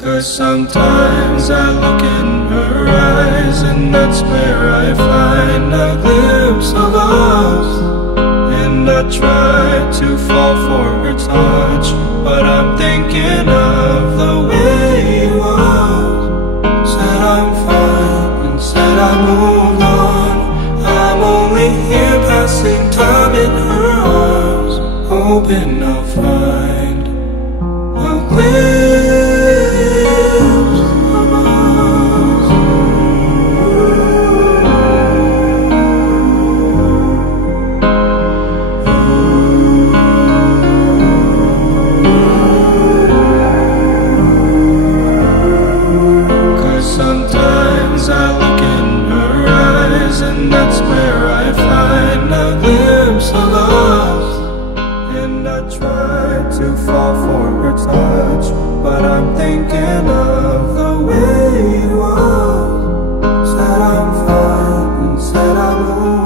'Cause sometimes I look in her eyes, and that's where I find a glimpse of us. And I try to fall for her touch, but I'm thinking of the way you was. Said I'm fine and said I moved on. I'm only here passing time in her arms, hoping I'll find a glimpse of us. 'Cause sometimes I look in her eyes, and that's where I find a glimpse of us. And I try to fall for her touch, but I'm thinking of the way you are. Said I'm fine and said I moved